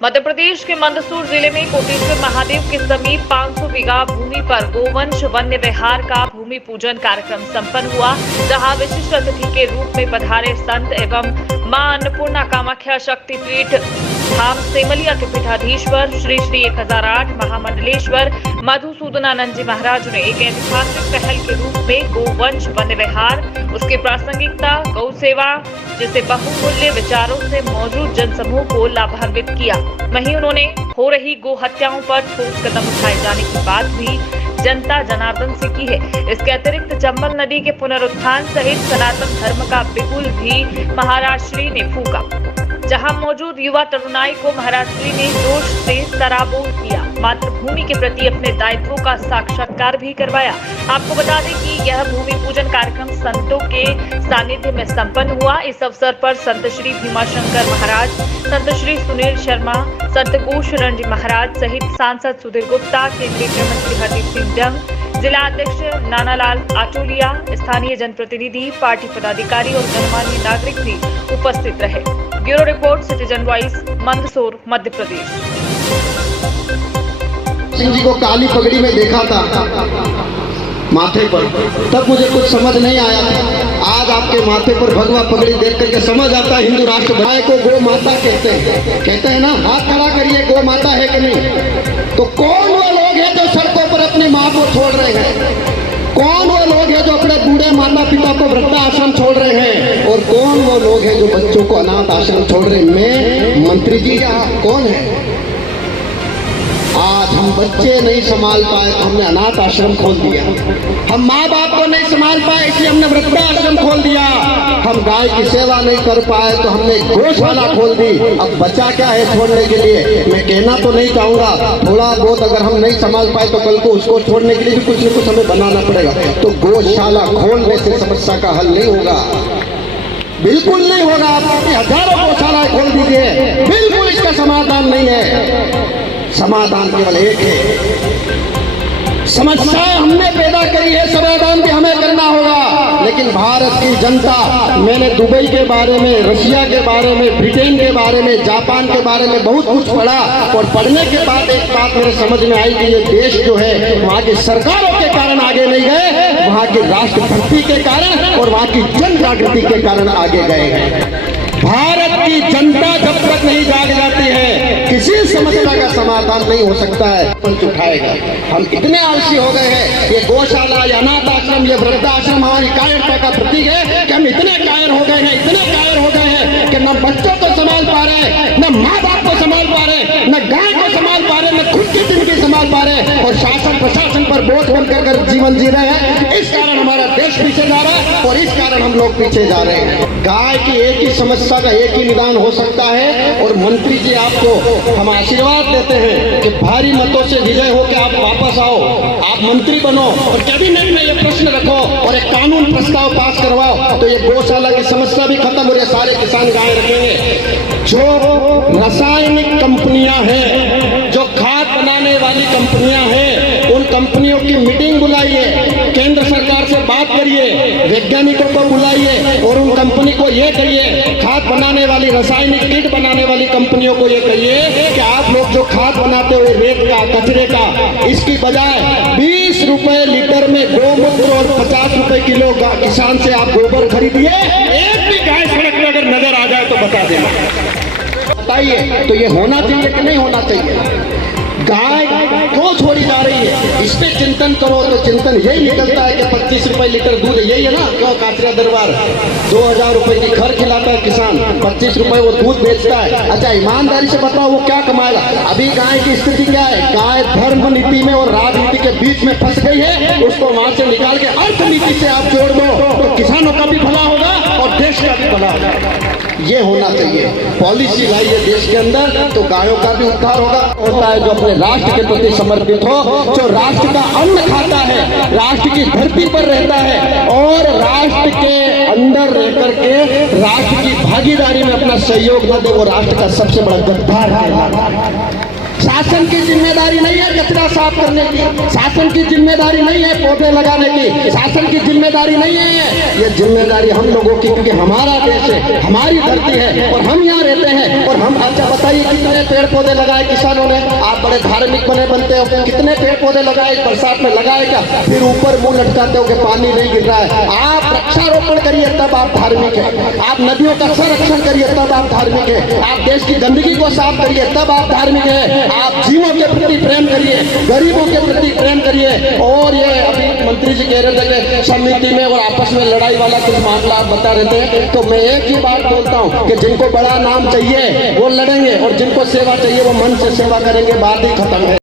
मध्य प्रदेश के मंदसौर जिले में कोटेश्वर महादेव के समीप 500 बीघा भूमि पर गोवंश वन्य विहार का भूमि पूजन कार्यक्रम संपन्न हुआ, जहां विशिष्ट अतिथि के रूप में पधारे संत एवं मां अन्नपूर्णा कामाख्या शक्तिपीठ धाम सेमलिया के पीठाधीश्वर श्री श्री 1008 महामंडलेश्वर मधुसूदनानंद जी महाराज ने एक ऐतिहासिक पहल के रूप में गोवंश वन्य विहार, उसकी प्रासंगिकता, गौ सेवा जैसे बहुमूल्य विचारों से मौजूद जनसमूह को लाभान्वित किया। वहीं उन्होंने हो रही गो हत्याओं पर ठोस कदम उठाए जाने की बात भी जनता जनार्दन से की है। इसके अतिरिक्त चंबल नदी के पुनरुत्थान सहित सनातन धर्म का बिगुल भी महाराज श्री ने फूंका, जहां मौजूद युवा तरुणाई को महाराज श्री ने जोश से सराबोर किया, मातृभूमि के प्रति अपने दायित्वों का साक्षात्कार भी करवाया। आपको बता दें कि यह भूमि पूजन कार्यक्रम संतों के सानिध्य में संपन्न हुआ। इस अवसर पर संत श्री भीमाशंकर महाराज, संत श्री सुनील शर्मा, संत गोशरण जी महाराज सहित सांसद सुधीर गुप्ता, केंद्रीय गृह मंत्री हरदीप सिंह डंग, जिला अध्यक्ष नानालाल आचोलिया, स्थानीय जनप्रतिनिधि, पार्टी पदाधिकारी और गणमान्य नागरिक भी उपस्थित रहे। Bureau report, citizen voice, Mandsaur, Madhya Pradesh. Singh ji को काली पगड़ी में देखा था माथे पर, तब मुझे कुछ समझ नहीं आया। आज आपके माथे पर भगवा पगड़ी देख करके समझ आता है हिंदू राष्ट्र भाई को गो माता कहते हैं ना। हाथ खड़ा करिए, गो माता है कि नहीं? तो कौन वो लोग हैं जो सड़कों पर अपनी माँ को छोड़ रहे हैं? कौन वो लोग हैं जो अपने बूढ़े माता पिता को वृद्धाश्रम छोड़ रहे हैं? और कौन वो लोग हैं जो बच्चों को अनाथ आश्रम छोड़ रहे हैं? मैं, मंत्री जी या कौन है? आज हम बच्चे नहीं संभाल पाए तो हमने अनाथ आश्रम खोल दिया। हम माँ बाप को नहीं संभाल पाए इसलिए हमने वृद्धाश्रम खोल दिया। हम गाय की सेवा नहीं कर पाए तो हमने गौशाला खोल दी। अब बचा क्या है छोड़ने के लिए? मैं कहना तो नहीं चाहूंगा, थोड़ा बहुत अगर हम नहीं संभाल पाए तो कल को उसको छोड़ने के लिए भी कुछ न कुछ हमें बनाना पड़ेगा। तो गौशाला खोलने से समस्या का हल नहीं होगा, बिल्कुल नहीं होगा। आप हजारों गौशालाएं खोल दीजिए, बिल्कुल इसका समाधान नहीं है। समाधान केवल एक है। समस्या हमने पैदा करी है, समाधान भी हमें करना होगा। लेकिन भारत की जनता, मैंने दुबई के बारे में, रशिया के बारे में, ब्रिटेन के बारे में, जापान के बारे में बहुत कुछ पढ़ा और पढ़ने के बाद एक बात मेरे समझ में आई कि ये देश जो है वहाँ की सरकारों के कारण आगे नहीं गए, वहाँ की राष्ट्रभक्ति के कारण और वहाँ की जन जागृति के कारण आगे गए हैं। भारत की जनता जब तक नहीं जाग जाती है किसी समस्या का समाधान नहीं हो सकता है। पंच उठाएगा। हम इतने आलसी हो गए हैं, ये गौशाला, ये अनाथ आश्रम, ये वृद्धाश्रम हमारी कायरता का प्रतीक है कि हम इतने कायर हो गए हैं, इतने कायर हो गए हैं कि न बच्चों को संभाल पा रहे, न माँ बाप को संभाल पा रहे, न गाय को संभाल पा रहे, न खुद की जिंदगी संभाल पा रहे और शासन प्रशासन पर बोझ बनकर जीवन जी रहे हैं। इस कारण हमारा देश पीछे जा रहा है और इस कारण हम लोग पीछे जा रहे हैं। गाय की एक ही समस्या का एक ही निदान हो सकता है और मंत्री जी आपको हम आशीर्वाद देते हैं कि भारी मतों से विजय होकर आप वापस आओ, आप मंत्री बनो और कैबिनेट में ये प्रश्न रखो और एक कानून प्रस्ताव पास करवाओ तो ये गौशाला की समस्या भी खत्म हो रही है। सारे किसान गाय रखेंगे। जो रासायनिक कंपनियां हैं, जो खाद बनाने वाली कंपनियां हैं, उन कंपनियों की मीटिंग बुलाइए, केंद्र सरकार से बात करिए, वैज्ञानिकों को बुलाइए और उन कंपनी को ये कहिए, खाद बनाने वाली, रासायनिक कीट बनाने वाली कंपनियों को ये कहिए कि आप लोग जो खाद बनाते हो रेत का, कचरे का, इसकी बजाय 20 रुपए लीटर में गोमूत्र और 50 रुपए किलो किसान से आप गोबर खरीदिए। एक भी गाय सड़क में अगर नजर आ जाए तो बता देना, बताइए। तो ये होना चाहिए कि नहीं होना चाहिए? गाय क्यों छोड़ी जा रही है, इस पे चिंतन करो तो चिंतन यही निकलता है कि 25 रुपए लीटर दूध, यही है ना? क्यों काचरा दरबार 2000 रुपए की खर खिलाता है किसान, 25 रुपए वो दूध बेचता है। अच्छा ईमानदारी से बताओ वो क्या कमाएगा? अभी गाय की स्थिति क्या है? गाय धर्म नीति में और राजनीति के बीच में फंस गई है। उसको वहां से निकाल के अर्थनीति से आप जोड़ दो तो किसानों का भी भला होगा और देश का भी भला होगा। ये होना चाहिए। पॉलिसी लाइए देश के अंदर तो गायों का भी उद्धार होता है। जो अपने राष्ट्र के प्रति समर्पित हो, जो राष्ट्र का अन्न खाता है, राष्ट्र की धरती पर रहता है और राष्ट्र के अंदर रह करके राष्ट्र की भागीदारी में अपना सहयोग न दे, वो राष्ट्र का सबसे बड़ा गद्दार है। शासन की जिम्मेदारी नहीं है कचरा साफ करने की, शासन की जिम्मेदारी नहीं है पौधे लगाने की, शासन की जिम्मेदारी नहीं है। ये जिम्मेदारी हम लोगों की, क्योंकि हमारा देश है, हमारी धरती है और हम यहाँ रहते हैं। और हम, अच्छा बताइए कितने पेड़ पौधे लगाए किसानों ने? आप बड़े धार्मिक बनते हो, कितने पेड़ पौधे लगाए बरसात में? लगाए क्या? फिर ऊपर मुंह लटकाते हो कि पानी नहीं गिर रहा है। आप वृक्षारोपण करिए तब आप धार्मिक है, आप नदियों का संरक्षण करिए तब आप धार्मिक है, आप देश की गंदगी को साफ करिए तब आप धार्मिक है, आप जीवों के प्रति प्रेम करिए, गरीबों के प्रति प्रेम करिए। और ये अभी मंत्री जी कह रहे थे कि समिति में और आपस में लड़ाई वाला कुछ मामला आप बता रहे थे, तो मैं एक ही बात बोलता हूँ कि जिनको बड़ा नाम चाहिए वो लड़ेंगे और जिनको सेवा चाहिए वो मन से सेवा करेंगे, बात ही खत्म है।